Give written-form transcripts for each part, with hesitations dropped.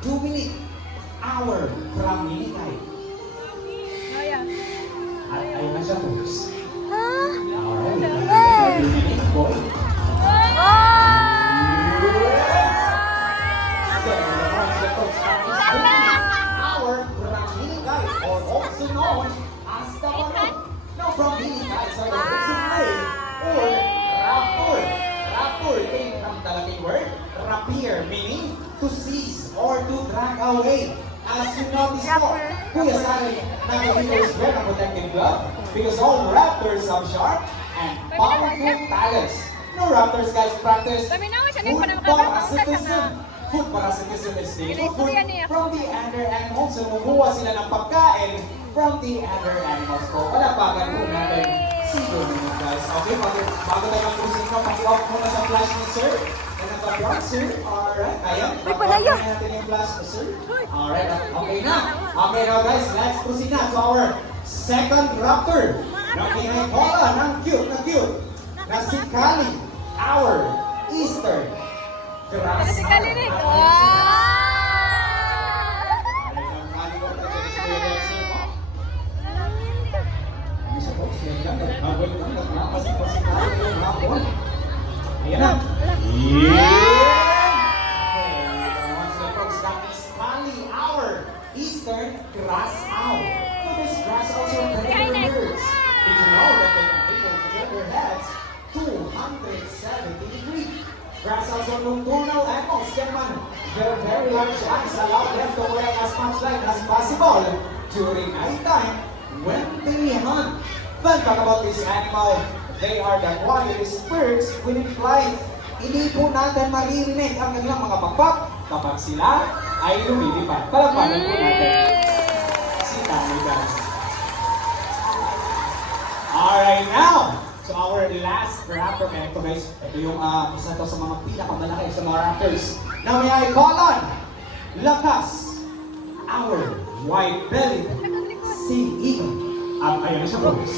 Dominic, our from Milikay. Oh, yeah. At ayun na siya, folks. Ah! Alright, Dominic, boy. Our from Milikay, or also known as the Barok. Now from Milikay, so the words of play, or raptor. Raptor came from the Latin word rapier, meaning to seize or to drag away. As you notice po, Kuya Sari, nakikita is wear a protective glove because all raptors have sharp and powerful talents. No raptors guys practice food parasitism. Food parasitism is stable food from the other animals. So kumukuha sila ng pagkain from the other animals po. Palapagan po natin si Dominic guys. Okay, bago tayo mag-usik na, paki-off muna sa flash ni Sir. And naka-brown Sir. Alright, ayan. Pag-off natin yung flash ni Sir. Alright, okay na. Okay now guys, let's proceed na to our second raptor. Na kinaipola ng cute na si Kali, our Eastern grass. Si Kali rin. Ayan na. Our Eastern grass owl. Now, this grass owls are predators. Did you know that they can able to turn their heads 270 degrees? Grass owls are nocturnal animals. Their very large eyes allow them to collect as much light as possible during nighttime when they hunt. Fun fact about this animal, they are the quietest birds when in flight. Hindi po natin maririnig ang kanilang mga pakpak kapag sila ay lumilipad. Palapagan po natin si Kali guys. Alright now, so our last raptor. Ito guys, ito yung isa to sa mga pinakamalaki sa mga raptors. Now may I call on Lakas, our white-bellied sea eagle. At ayun na siya folks.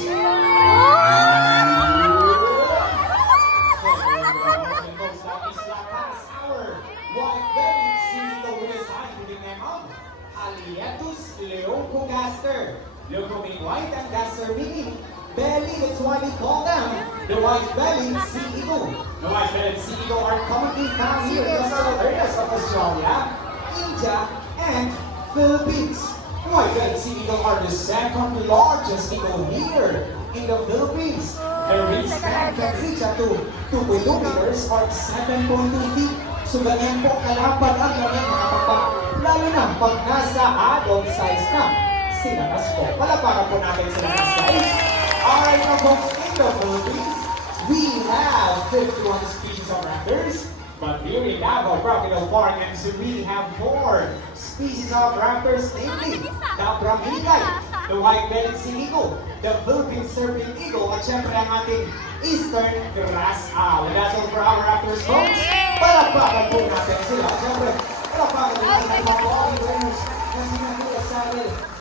Alietus leucogaster. Leuco meaning white and gaster meaning belly. That's why we call them the white-bellied sea eagle. The white-bellied sea eagle are commonly found here in several areas of Australia, India, and Philippines. White-bellied sea eagle are the second largest eagle here in the Philippines. Their wingspan can reach up to 2.2 meters or 7.2 feet. So ganyan po kalapad ang kanyang mga pakpak, lalo na pag nasa adult size na sila po. Palapakan po natin sila guys. Alright now folks, in the Philippines, we have 51 species of raptors. But here in Davao Crocodile Park and we have 4 species of raptors, namely the Brahminicay, the white-bellied sea eagle, the Philippine serpent eagle, at syempre ang ating Eastern grass owl. And that's all for our raptors folks. Palapakan po natin sila. Siyempre, palapakan natin ang mga winners na sinabi sa